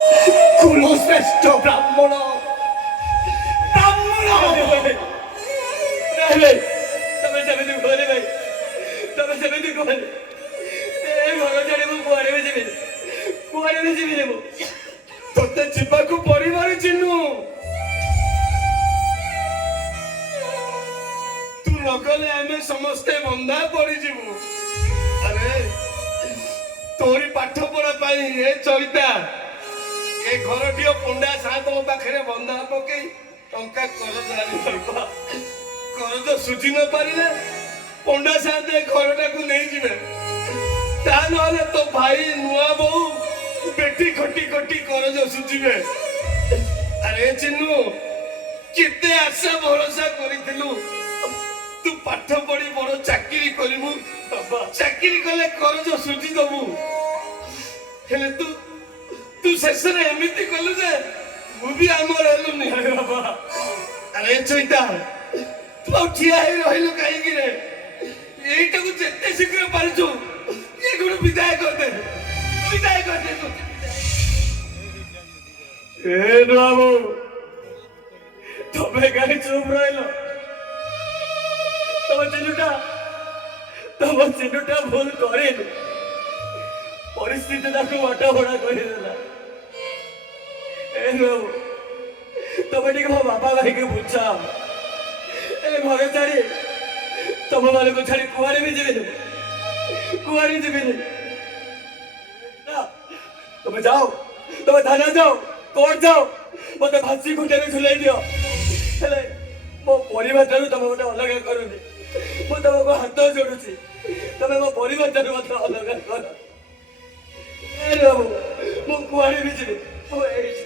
কুলশ্রেষ্ঠ ব্রাহ্মণ ব্রাহ্মণ ତମେ ସେମିତି କୁହନି ଭାଇ, ତମେ ସେମିତି କୁହନି। ଏ ଘର ଛାଡ଼ି ମୁଁ କୁଆଡ଼େ ବି ଯିବିନି, କୁଆଡ଼େ ବି ଯିବିନି ମୁଁ। ତୋତେ ଯିବାକୁ ପଡ଼ିବନି ଚିନୁ। ତୁ ନଗଲେ ଆମେ ସମସ୍ତେ ବନ୍ଧା ପଡ଼ିଯିବୁ। ଆରେ ତୋରି ପାଠ ପଢା ପାଇଁ ଏ ଚଇତା ଏ ଘରଟିଏ ପଣ୍ଡା ସାହେବଙ୍କ ପାଖରେ ବନ୍ଧା ପକେଇ ଟଙ୍କା କରଜ ଆଣି କରଜ ସୁଝି ନ ପାରିଲେ ପଣ୍ଡା ସାହେବ ଏ ଘରଟାକୁ ନେଇଯିବେ। ତା ନହେଲେ ତୋ ଭାଇ ନୂଆ ବୋଉ ବେଟି ଖଟି ଖଟି କରଜ ସୁଝିବେ। ଆରେ ଚିନୁ କେତେ ଆଶା ଭରସା କରିଥିଲୁ ତୁ ପାଠ ପଢି ବଡ ଚାକିରି କରିବୁ, ଚାକିରି କଲେ କରଜ ସୁଝି ଦବୁ। ହେଲେ ତୁ ତୁ ଶେଷରେ ଏମିତି କଲୁ ଯେ ମୁଁ ବି ଆମର ହେଲୁନି। ଆରେ ଚୈତା ତୁ ଆଉ ଠିଆ ହେଇ ରହିଲୁ କାହିଁକି ରେ? ଏଇଟାକୁ ଯେତେ ଶୀଘ୍ର ପାରୁଛୁ ଏଗୁଡୁ ବିଦାୟ କରିଦେ, ବିଦାୟ କରିଦେ। ଏ ନୂଆ ବୋଉ, ତମେ କାହିଁ ଚୁପ୍ ରହିଲ? ତମ ଚିନୁଟା ଭୁଲ କରିନି, ପରିସ୍ଥିତି ତାକୁ ବାଟ ଭଡ଼ା କରିଦେଲା। ଏ ନୂଆ ବୋଉ, ତମେ ଟିକେ ମୋ ବାପା ଭାଇକି ବୁଝାଅ। ଏ ଘର ଛାଡ଼ି ତମ ମାନଙ୍କୁ ଛାଡ଼ି କୁଆଡ଼େ ବି ଯିବିନି, କୁଆଡ଼େ ଯିବିନି। ତମେ ଯାଅ, ତମେ ଥାନା ଯାଅ, କୋର୍ଟ ଯାଅ, ମତେ ଫାଶୀ ଖୁଣ୍ଟରେ ଝୁଲେଇ ଦିଅ। ହେଲେ ମୋ ପରିବାର ଠାରୁ ତମେ ଗୋଟେ ଅଲଗା କରୁନି। ମୁଁ ତମକୁ ହାତ ଯୋଡୁଛି, ତମେ ମୋ ପରିବାର ଠାରୁ ମତେ ଅଲଗା କର। ମୁଁ କୁଆଡ଼େ ବି ଯିବି, ମୁଁ ଏଇଠି